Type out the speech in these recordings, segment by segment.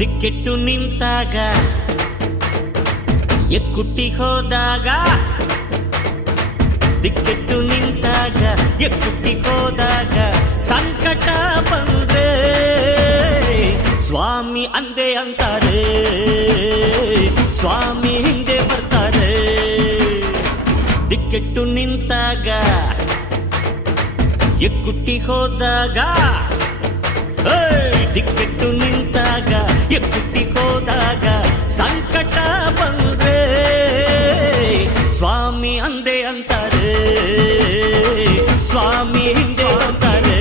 ದಿಕ್ಕೆಟ್ಟು ನಿಂತಾಗ ಎಕ್ಕುಟ್ಟಿ ಹೋದಾಗ ದಿಕ್ಕೆಟ್ಟು ನಿಂತಾಗ ಎಕ್ಕುಟ್ಟಿ ಹೋದಾಗ ಸಂಕಟ ಬಂದ್ರೆ ಸ್ವಾಮಿ ಅಂದೆ ಅಂತಾರೆ, ಸ್ವಾಮಿ ಹಿಂದೆ ಬರ್ತಾರೆ. ದಿಕ್ಕೆಟ್ಟು ನಿಂತಾಗ ಎಕ್ಕುಟ್ಟಿ ಹೋದಾಗ ದಿಕ್ಕೆಟ್ಟು ನಿಂತಾಗ ಎಕ್ಕುಟ್ಟಿ ಹೋದಾಗ ಸಂಕಟ ಬಂದ್ರೆ ಸ್ವಾಮಿ ಅಂದೆ ಅಂತಾರೆ, ಸ್ವಾಮಿ ಹಿಂದೆ ಅಂತಾರೆ.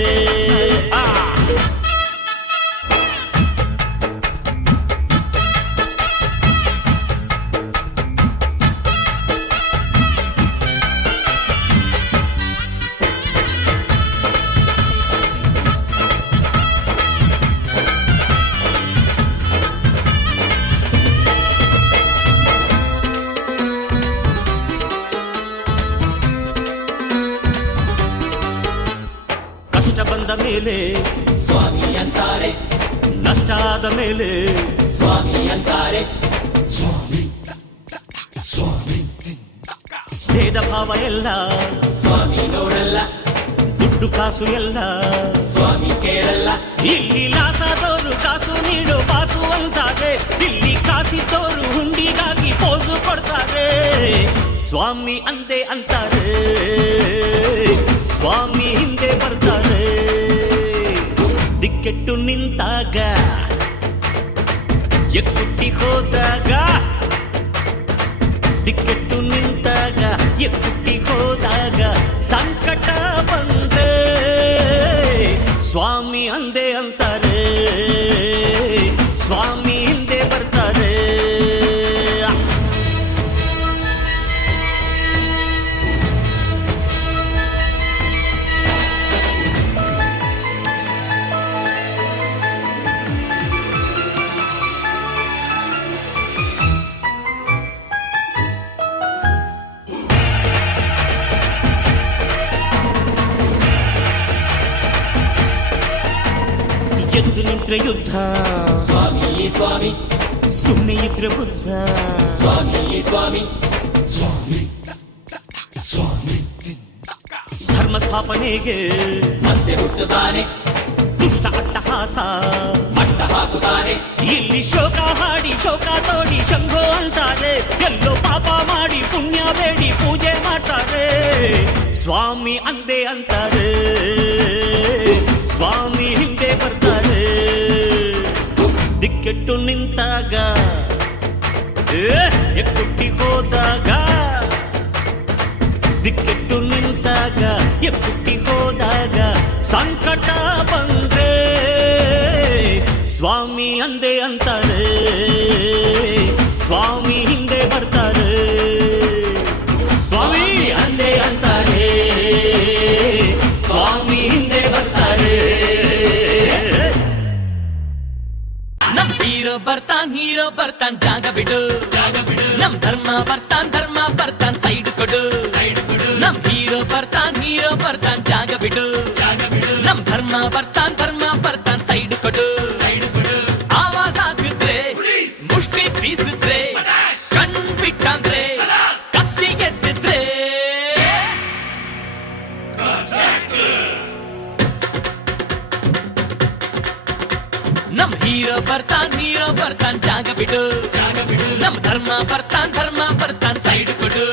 ಬಂದ ಮೇಲೆ ಸ್ವಾಮಿ ಅಂತಾರೆ, ನಷ್ಟ ಆದ ಮೇಲೆ ಸ್ವಾಮಿ ಅಂತಾರೆ. ಭೇದ ಭಾವ ಎಲ್ಲ ಸ್ವಾಮಿ ನೋಡಲ್ಲ, ದುಡ್ಡು ಕಾಸು ಎಲ್ಲ ಸ್ವಾಮಿ ಕೇಳಲ್ಲ. ಇಲ್ಲಿ ಲಾಸದವರು ಕಾಸು ನೀಡು ಪಾಸು ಅಂತಾರೆ, ಇಲ್ಲಿ ಕಾಸಿದ್ದವರು ಹುಂಡಿಗಾಗಿ ಪೋಸು ಕೊಡ್ತಾರೆ. ಸ್ವಾಮಿ ಅಂದೆ ಅಂತಾರೆ, ಸ್ವಾಮಿ ಹಿಂದೆ ಬರ್ತಾರೆ. ದಿಕ್ಕೆಟ್ಟು ನಿಂತಾಗ ಎಕ್ಕುಟ್ಟಿ ಹೋದಾಗ ದಿಕ್ಕೆಟ್ಟು ನಿಂತಾಗ ಎಕ್ಕುಟ್ಟಿ ಹೋದಾಗ ಸಂಕಟ ಬಂದ್ರೆ ಸ್ವಾಮಿ ಅಂದೆ ಅಂತಾರೆ, ಸ್ವಾಮಿ ಹಿಂದೆ ಬರ್ತಾರೆ. ಎದ್ದು ನಿಂತ್ರೆ ಯುದ್ಧ ಸ್ವಾಮಿ ಸ್ವಾಮಿ, ಸುಮ್ಮನೆ ಇದ್ರೆ ಬುದ್ಧ ಸ್ವಾಮಿ ಸ್ವಾಮಿ. ಧರ್ಮ ಸ್ಥಾಪನೆಗೆ ಮತ್ತೆ ಹುಟ್ಟುತ್ತಾನೆ, ದುಷ್ಟ ಅಟ್ಟಹಾಸ ಮಟ್ಟ ಹಾಕುತ್ತಾನೆ. ಇಲ್ಲಿ ಶೋಕ ಹಾಡಿ ಶೋಕ ತೋಡಿ ಶಂಭೋ ಅಂತಾರೆ, ಎಲ್ಲೋ ಪಾಪ ಮಾಡಿ ಪುಣ್ಯ ಬೇಡಿ ಪೂಜೆ ಮಾಡ್ತಾರೆ. ಸ್ವಾಮಿ ಅಂದೆ ಅಂತಾರೆ, ಸ್ವಾಮಿ ಹಿಂದೆ ಬರ್ತಾರೆ. ದಿಕ್ಕೆಟ್ಟು ನಿಂತಾಗ ಎಕ್ಕುಟ್ಟಿ ಹೋದಾಗ ದಿಕ್ಕೆಟ್ಟು ನಿಂತಾಗ ಎಕ್ಕುಟ್ಟಿ ಹೋದಾಗ ಸಂಕಟ ಬಂದ್ರೆ ಸ್ವಾಮಿ ಅಂದೆ ಅಂತಾರೆ, ಸ್ವಾಮಿ ಹಿಂದೆ ಬರ್ತಾರೆ. ಸ್ವಾಮಿ ಅಂದೆ ಅಂತಾರೆ, ಸ್ವಾಮಿ ಹಿಂದೆ ಬರ್ತಾರೆ. ನಮ್ ಹೀರೋ ಬರ್ತಾನ್ ಜಾಗ ಬಿಡು, ನಮ್ ಧರ್ಮ ಬರ್ತಾನ್ ಸೈಡ್ ಕೊಡು. ನಮ್ ಹೀರೋ ಬರ್ತಾನ್ ಜಾಗ ಬಿಡು, ನಮ್ ಧರ್ಮ ಬರ್ತಾನ್ ಸೈಡ್ ಕೊಡು. ಆವಾಜ್ ಹಾಕಿದ್ರೆ ಮುಷ್ಟಿ ಬೀಸಿದ್ರೆ ಕಣ್ ಬಿಟ್ಟಂದ್ರೆ ಕತ್ತಿ ಗೆದ್ದಿದ್ರೆ ನಮ್ ಹೀರೋ ಬರ್ತಾನ್ ಜಾಗ ಬಿಡು, ನಮ್ ಧರ್ಮ ಬರ್ತಾನ್ ಸೈಡ್ ಕೊಡು.